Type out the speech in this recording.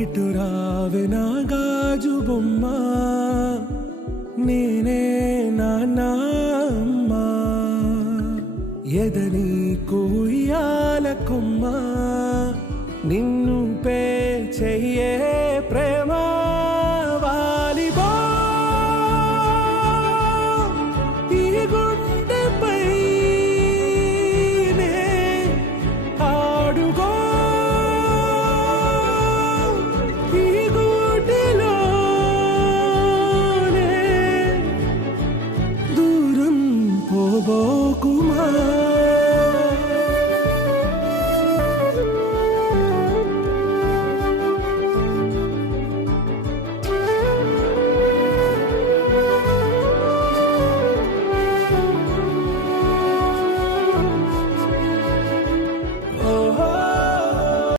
ఇటు రావే నా గాజు బొమ్మ నేనే నాన్న అమ్మ ఎదని కోయాల కొమ్మ నిన్ను